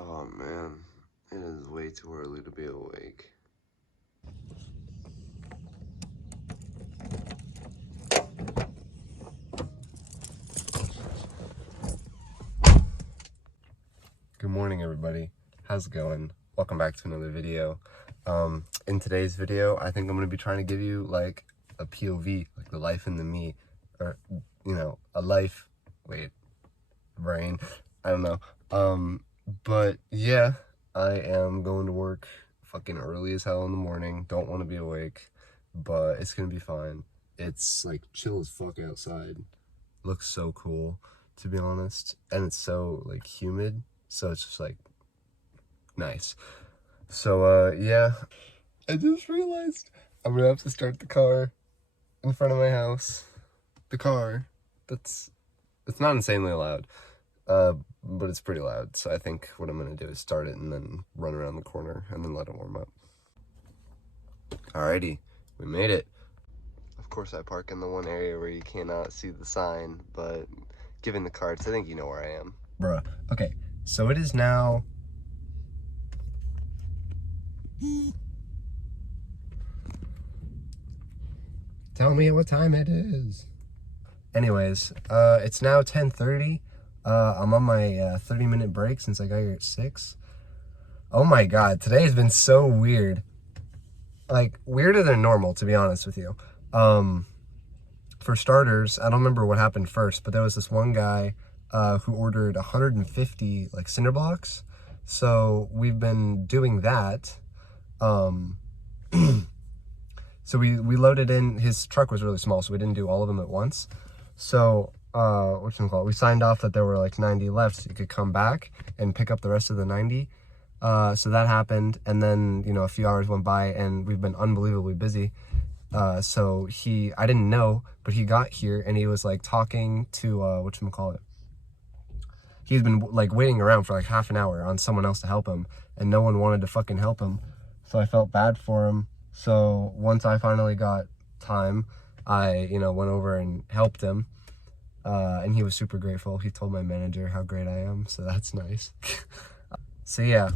Oh man, it is way too early to be awake. Good morning, everybody. How's it going? Welcome back to another video. In today's video, I think I'm going to be trying to give you like a POV, like the life in the me, or, you know, a life, brain, I don't know. But yeah, I am going to work fucking early as hell in the morning. Don't want to be awake, but it's going to be fine. It's like chill as fuck outside. Looks so cool, to be honest. And it's so like humid. So it's just like nice. So yeah, I just realized I'm gonna have to start the car in front of my house. The car, it's not insanely loud, but it's pretty loud. So I think what I'm gonna do is start it and then run around the corner and then let it warm up. Alrighty, we made it. Of course I park in the one area where you cannot see the sign, but given the carts, I think you know where I am. Bruh, okay. So it is now tell me what time it is. Anyways, it's now 10:30. I'm on my 30-minute break since I got here at 6. Oh my god, today has been so weird. Like, weirder than normal, to be honest with you. For starters, I don't remember what happened first, but there was this one guy who ordered 150 like cinder blocks. So we've been doing that. So we loaded in. His truck was really small, so we didn't do all of them at once. So whatchamacallit, we signed off that there were like 90 left, so you could come back and pick up the rest of the 90. So that happened, and then, you know, a few hours went by and we've been unbelievably busy. So I didn't know, but he got here and he was like talking to whatchamacallit. He's been like waiting around for like half an hour on someone else to help him, and no one wanted to fucking help him. So I felt bad for him. So once I finally got time, I, you know, went over and helped him. And he was super grateful. He told my manager how great I am, so that's nice. So yeah,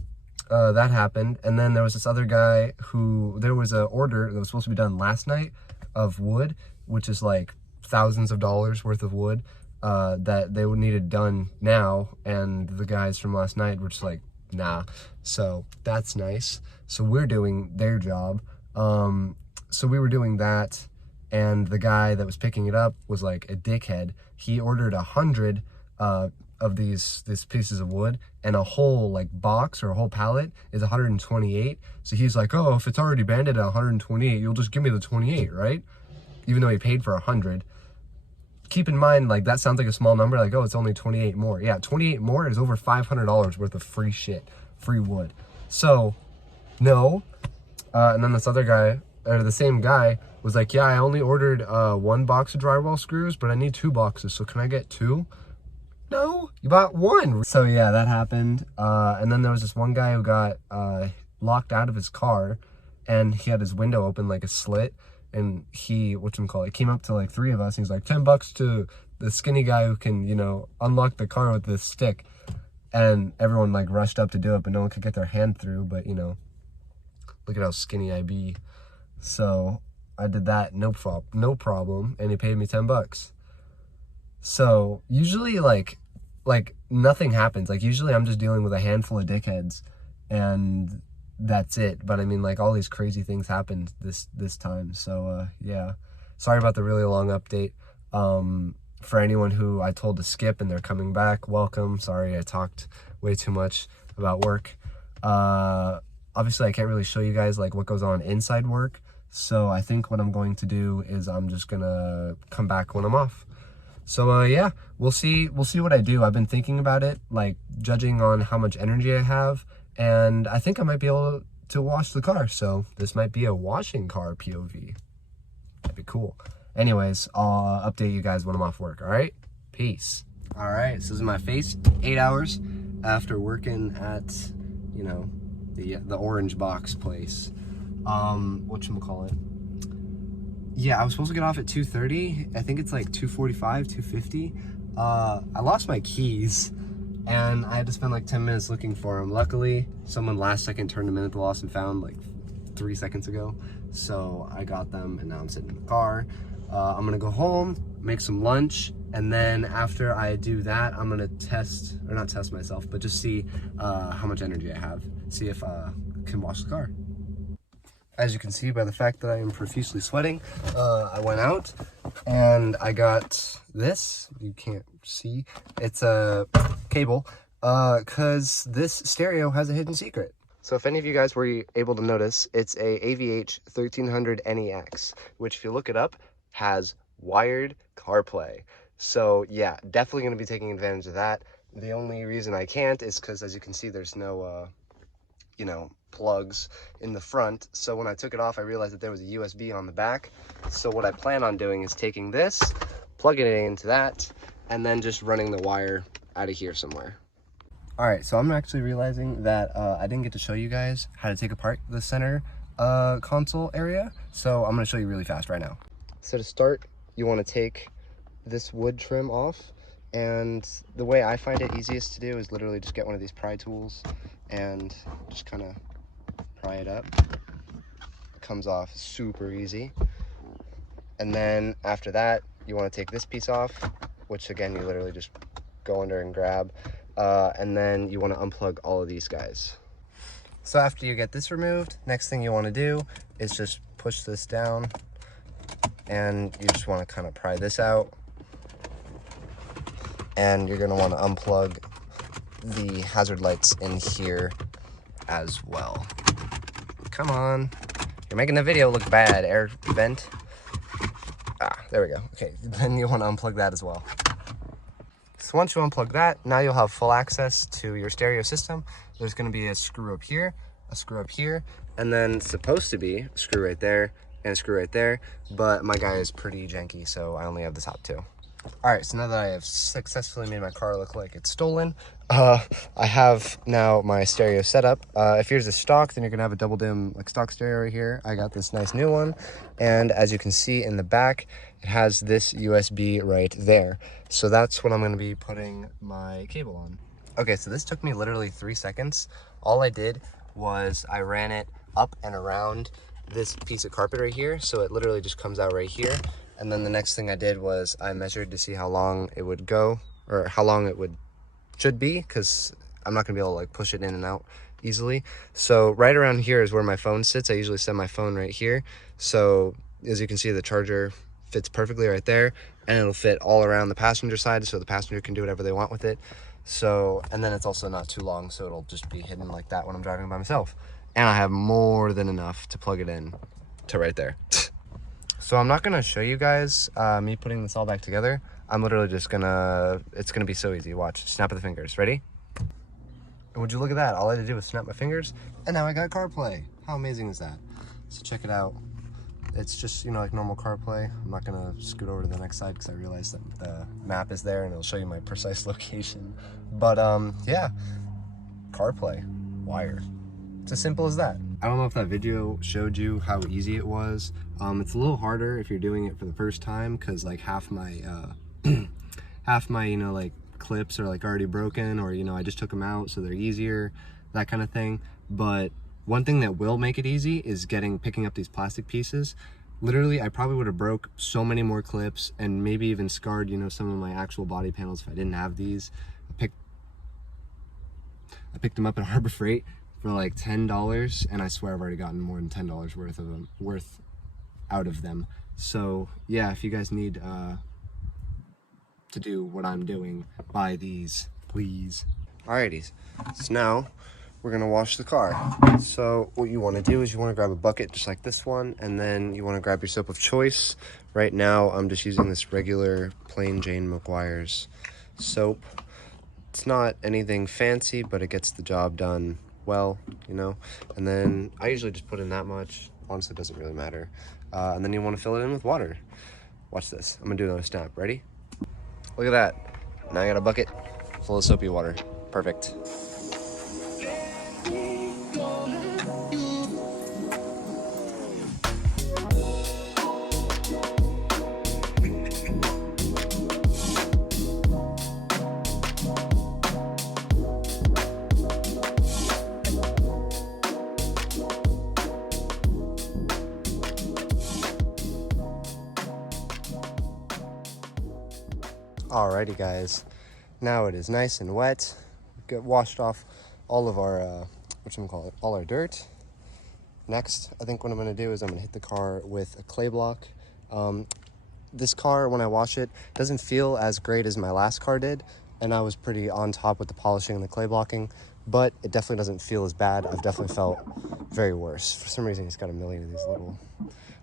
that happened. And then there was this other guy who, there was an order that was supposed to be done last night of wood, which is like thousands of dollars worth of wood. That they would need it done now, and the guys from last night were just like, nah. So that's nice. So we're doing their job. So we were doing that, and the guy that was picking it up was like a dickhead. He ordered 100 of these pieces of wood, and a whole like box or a whole pallet is 128. So he's like, oh, if it's already banded at 128, you'll just give me the 28, right? Even though he paid for 100. Keep in mind, like, that sounds like a small number, like, oh, it's only 28 more. Yeah, 28 more is over $500 worth of free shit, free wood. So, no. And then this other guy, or the same guy, was like, yeah, I only ordered 1 box of drywall screws, but I need 2 boxes, so can I get 2? No, you bought 1. So yeah, that happened. And then there was this one guy who got locked out of his car, and he had his window open like a slit. And he, came up to like 3 of us, and he's like, $10 to the skinny guy who can, you know, unlock the car with this stick. And everyone like rushed up to do it, but no one could get their hand through. But, you know, look at how skinny I be. So I did that, no problem, and he paid me $10. So usually like nothing happens. Like, usually I'm just dealing with a handful of dickheads, and that's it. But I mean, like, all these crazy things happened this time. So yeah, sorry about the really long update. For anyone who I told to skip and they're coming back, welcome. Sorry I talked way too much about work. Obviously I can't really show you guys like what goes on inside work, so I think what I'm going to do is I'm just gonna come back when I'm off. So yeah, we'll see what I do. I've been thinking about it, like judging on how much energy I have, and I think I might be able to wash the car. So this might be a washing car POV. That'd be cool. Anyways, I'll update you guys when I'm off work, all right? Peace. All right, so this is my face 8 hours after working at, you know, the orange box place. Whatchamacallit? Yeah, I was supposed to get off at 2:30. I think it's like 2:45, 2:50. I lost my keys. and I had to spend like 10 minutes looking for them. Luckily, someone last second turned them in at the lost and found like 3 seconds ago. So I got them, and now I'm sitting in the car. I'm gonna go home, make some lunch, and then after I do that, I'm gonna test, or not test myself, but just see how much energy I have. See if I can wash the car. As you can see by the fact that I am profusely sweating, I went out and I got this. You can't see. It's a cable, because this stereo has a hidden secret. So if any of you guys were able to notice, it's a AVH 1300 NEX, which if you look it up, has wired CarPlay. So yeah, definitely going to be taking advantage of that. The only reason I can't is because, as you can see, there's no, you know, plugs in the front. So when I took it off, I realized that there was a USB on the back. So what I plan on doing is taking this, plugging it into that, and then just running the wire out of here somewhere. All right, so I'm actually realizing that I didn't get to show you guys how to take apart the center console area. So I'm gonna show you really fast right now. So to start, you wanna take this wood trim off. And the way I find it easiest to do is literally just get one of these pry tools and just kind of pry it up. It comes off super easy. And then after that, you want to take this piece off, which again, you literally just go under and grab. And then you want to unplug all of these guys. So after you get this removed, next thing you want to do is just push this down, and you just want to kind of pry this out. And you're going to want to unplug the hazard lights in here as well. Come on. You're making the video look bad, air vent. Ah, there we go. Okay, then you want to unplug that as well. So once you unplug that, now you'll have full access to your stereo system. There's going to be a screw up here, a screw up here, and then it's supposed to be a screw right there and a screw right there, but my guy is pretty janky, so I only have the top two. All right, so now that I have successfully made my car look like it's stolen, I have now my stereo set up. If yours is stock, then you're gonna have a double dim like stock stereo right here. I got this nice new one, and as you can see in the back, it has this USB right there. So that's what I'm gonna be putting my cable on. Okay, so this took me literally 3 seconds. All I did was I ran it up and around this piece of carpet right here, so it literally just comes out right here. And then the next thing I did was I measured to see how long it would go, or how long it should be, because I'm not gonna be able to like push it in and out easily. So right around here is where my phone sits. I usually set my phone right here. So as you can see, the charger fits perfectly right there, and it'll fit all around the passenger side, so the passenger can do whatever they want with it. So, and then it's also not too long, so it'll just be hidden like that when I'm driving by myself. And I have more than enough to plug it in to right there. So I'm not gonna show you guys me putting this all back together. I'm literally just gonna, it's gonna be so easy. Watch, snap of the fingers, ready? And would you look at that? All I had to do was snap my fingers, and now I got CarPlay. How amazing is that? So check it out. It's just, you know, like normal CarPlay. I'm not gonna scoot over to the next side because I realized that the map is there and it'll show you my precise location. But yeah, CarPlay, wire. It's as simple as that. I don't know if that video showed you how easy it was. It's a little harder if you're doing it for the first time, because like half my you know, like clips are like already broken, or you know, I just took them out so they're easier, that kind of thing. But one thing that will make it easy is picking up these plastic pieces. Literally, I probably would have broke so many more clips and maybe even scarred, you know, some of my actual body panels if I didn't have these. I picked them up at Harbor Freight for like $10, and I swear I've already gotten more than $10 worth out of them. So yeah, if you guys need to do what I'm doing, buy these, please. Alrighties, so now we're gonna wash the car. So what you want to do is you want to grab a bucket just like this one, and then you want to grab your soap of choice. Right now I'm just using this regular plain Jane McGuire's soap. It's not anything fancy, but it gets the job done well, you know. And then I usually just put in that much. Honestly, it doesn't really matter. And then you want to fill it in with water. Watch this. I'm gonna do another snap. Ready? Look at that. Now I got a bucket full of soapy water. Perfect. Alrighty guys, now it is nice and wet. Get washed off all of our, all our dirt. Next, I think what I'm gonna do is I'm gonna hit the car with a clay block. This car, when I wash it, doesn't feel as great as my last car did, and I was pretty on top with the polishing and the clay blocking, but it definitely doesn't feel as bad. I've definitely felt very worse. For some reason, it's got a million of these little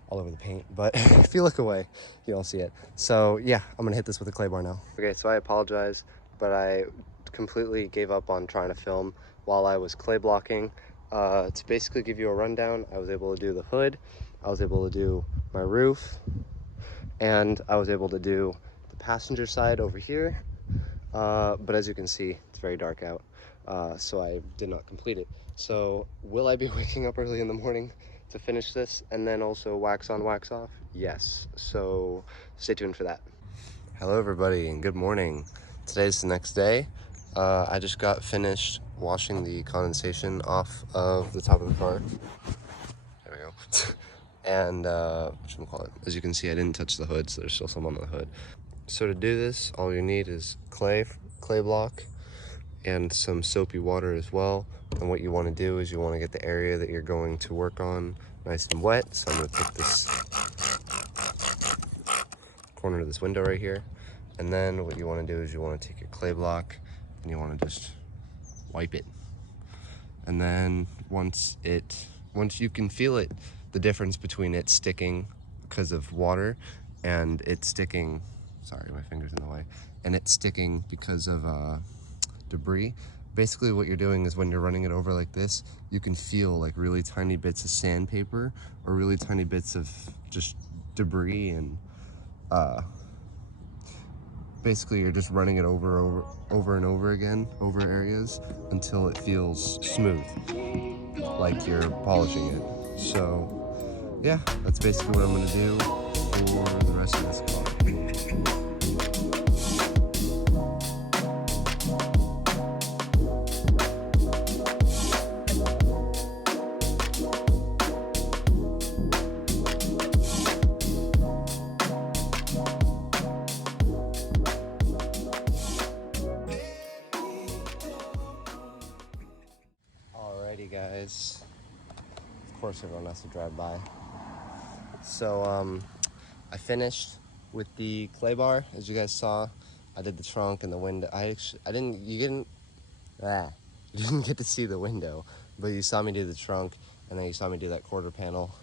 all over the paint, but if you look away, you don't see it. So yeah, I'm gonna hit this with a clay bar now. Okay, so I apologize, but I completely gave up on trying to film while I was clay blocking. To basically give you a rundown, I was able to do the hood, I was able to do my roof, and I was able to do the passenger side over here. But as you can see, it's very dark out, so I did not complete it. So will I be waking up early in the morning to finish this and then also wax on, wax off? Yes, so stay tuned for that. Hello everybody and good morning. Today's the next day. I just got finished washing the condensation off of the top of the car. There we go. And as you can see, I didn't touch the hood, so there's still some on the hood. So to do this, all you need is clay block, and some soapy water as well. And what you want to do is you want to get the area that you're going to work on nice and wet. So I'm going to take this corner of this window right here, and then what you want to do is you want to take your clay block and you want to just wipe it. And then once you can feel it, the difference between it sticking because of water and it sticking, sorry, my finger's in the way, and it's sticking because of debris. Basically what you're doing is when you're running it over like this, you can feel like really tiny bits of sandpaper or really tiny bits of just debris, and basically you're just running it over and over again over areas until it feels smooth, like you're polishing it. So yeah, that's basically what I'm going to do for the rest of this car. Alrighty guys, of course everyone has to drive by. So I finished with the clay bar. As you guys saw, I did the trunk and the window. You didn't get to see the window, but you saw me do the trunk, and then you saw me do that quarter panel.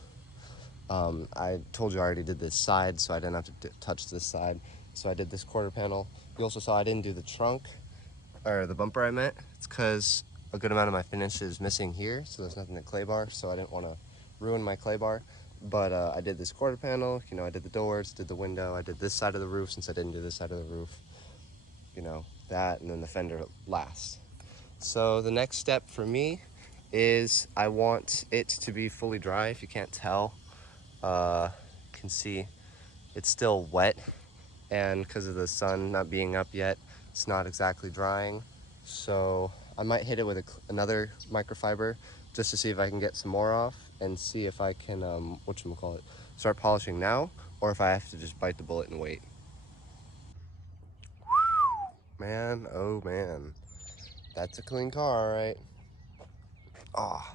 I told you I already did this side, so I didn't have to touch this side. So I did this quarter panel. You also saw I didn't do the trunk, or the bumper I meant. It's because a good amount of my finish is missing here, so there's nothing to clay bar, so I didn't want to ruin my clay bar. But I did this quarter panel, you know, I did the doors, did the window, I did this side of the roof since I didn't do this side of the roof, you know, that, and then the fender last. So the next step for me is I want it to be fully dry. If you can't tell, you can see it's still wet, and because of the sun not being up yet, it's not exactly drying. So I might hit it with another microfiber just to see if I can get some more off and see if I can, start polishing now, or if I have to just bite the bullet and wait. Man, oh man, that's a clean car, all right? Oh,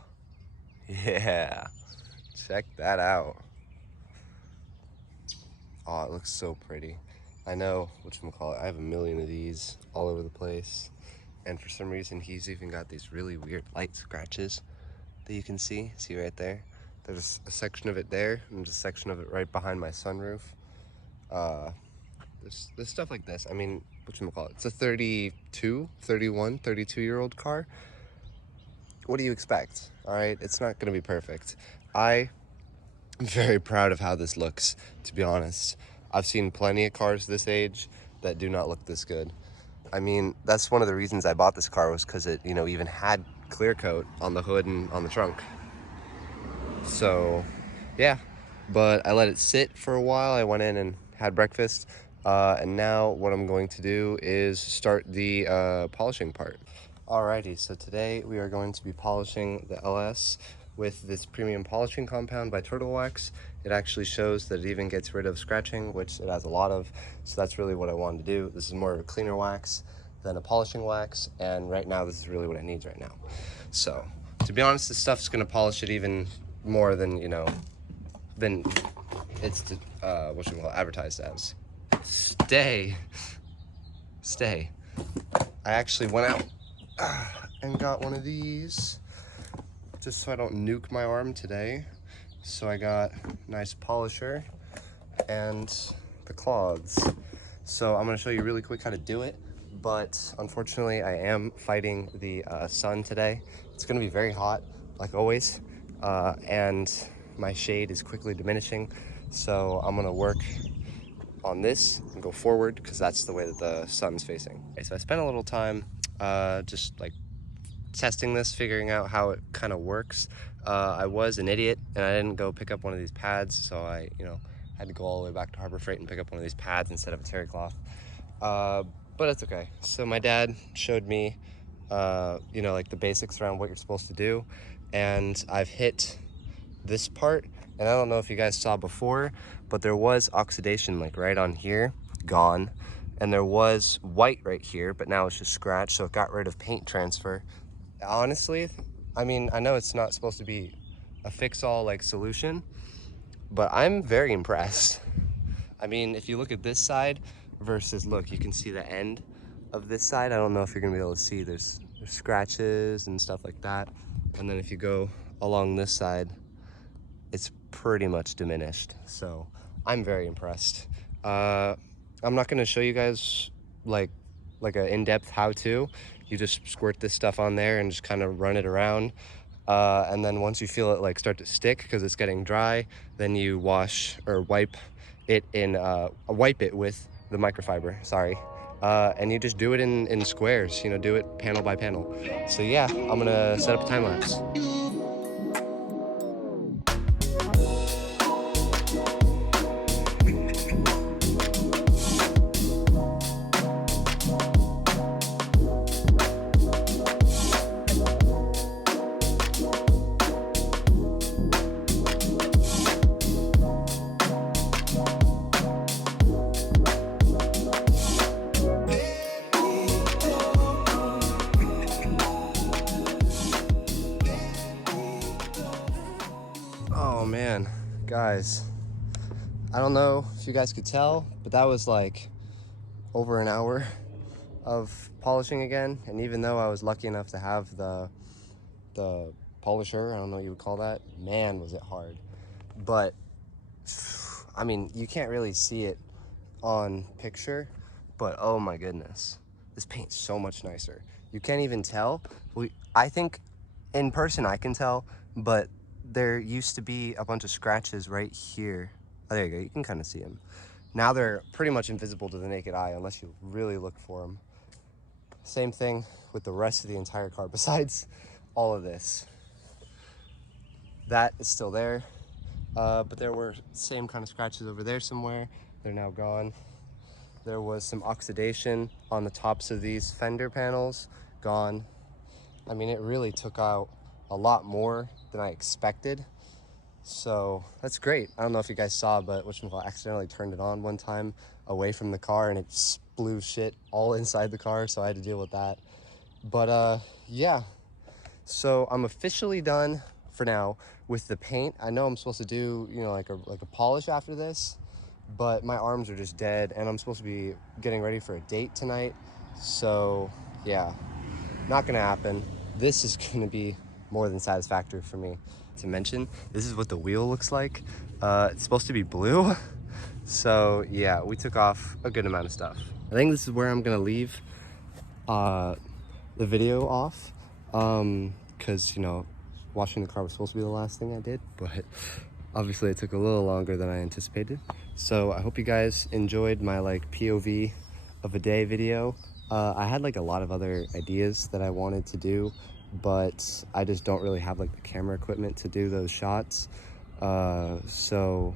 yeah, check that out. Oh, it looks so pretty. I know, I have a million of these all over the place. And for some reason, he's even got these really weird light scratches that you can see right there. There's a section of it there, and there's a section of it right behind my sunroof. There's stuff like this. I mean, it's a 32-year-old car. What do you expect? All right, it's not gonna be perfect. I'm very proud of how this looks, to be honest. I've seen plenty of cars this age that do not look this good. I mean, that's one of the reasons I bought this car, was because it, you know, even had clear coat on the hood and on the trunk. So yeah, but I let it sit for a while. I went in and had breakfast, and now what I'm going to do is start the polishing part. Alrighty, so today we are going to be polishing the LS with this premium polishing compound by Turtle Wax. It actually shows that it even gets rid of scratching, which it has a lot of. So that's really what I wanted to do. This is more of a cleaner wax than a polishing wax. And right now, this is really what it needs right now. So to be honest, this stuff's gonna polish it even more than, you know, than it's what you call it, advertised as. Stay. I actually went out and got one of these just so I don't nuke my arm today. So I got a nice polisher and the cloths. So I'm gonna show you really quick how to do it, but unfortunately I am fighting the sun today. It's gonna be very hot, like always, and my shade is quickly diminishing. So I'm gonna work on this and go forward because that's the way that the sun's facing. Okay, so I spent a little time just like testing this, figuring out how it kind of works. I was an idiot and I didn't go pick up one of these pads, so I, you know, had to go all the way back to Harbor Freight and pick up one of these pads instead of a terry cloth. But it's okay. So my dad showed me, you know, like the basics around what you're supposed to do, and I've hit this part, and I don't know if you guys saw before, but there was oxidation like right on here, gone, and there was white right here, but now it's just scratched, so it got rid of paint transfer. Honestly, I mean, I know it's not supposed to be a fix-all like solution, but I'm very impressed. I mean, if you look at this side versus, look, you can see the end of this side. I don't know if you're gonna be able to see, there's scratches and stuff like that. And then if you go along this side, it's pretty much diminished. So I'm very impressed. I'm not gonna show you guys like an in-depth how-to. You just squirt this stuff on there and just kind of run it around. And then once you feel it like start to stick because it's getting dry, then you wash or wipe it with the microfiber, sorry. And you just do it in squares, you know, do it panel by panel. So yeah, I'm gonna set up a time lapse. Oh man, guys, I don't know if you guys could tell, but that was like over an hour of polishing again. And even though I was lucky enough to have the polisher, I don't know what you would call that, man, was it hard. But I mean, you can't really see it on picture, but oh my goodness, this paint's so much nicer. You can't even tell. I think in person I can tell, but there used to be a bunch of scratches right here. Oh, there you go, you can kind of see them. Now they're pretty much invisible to the naked eye unless you really look for them. Same thing with the rest of the entire car besides all of this. That is still there, but there were same kind of scratches over there somewhere. They're now gone. There was some oxidation on the tops of these fender panels, gone. I mean, it really took out a lot more than I expected. So that's great. I don't know if you guys saw, but I accidentally turned it on one time away from the car and it blew shit all inside the car, so I had to deal with that. But yeah, so I'm officially done for now with the paint. I know I'm supposed to do, you know, like a polish after this, but my arms are just dead and I'm supposed to be getting ready for a date tonight. So yeah, not gonna happen. This is gonna be more than satisfactory for me. To mention, this is what the wheel looks like. It's supposed to be blue. So yeah, we took off a good amount of stuff. I think this is where I'm gonna leave the video off, because, you know, washing the car was supposed to be the last thing I did, but obviously it took a little longer than I anticipated. So I hope you guys enjoyed my like POV of a day video. I had like a lot of other ideas that I wanted to do, but I just don't really have like the camera equipment to do those shots. So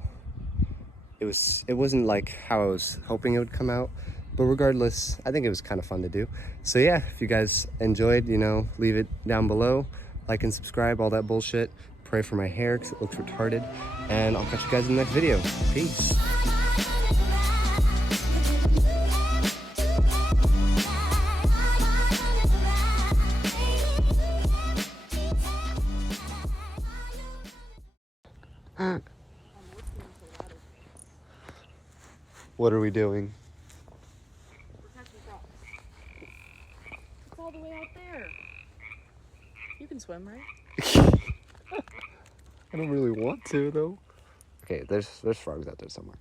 it wasn't like how I was hoping it would come out, but regardless, I think it was kind of fun to do. So yeah, if you guys enjoyed, you know, leave it down below, like and subscribe, all that bullshit. Pray for my hair because it looks retarded. And I'll catch you guys in the next video. Peace. What are we doing? We're catching frogs. It's all the way out there. You can swim, right? I don't really want to though. Okay, there's frogs out there somewhere.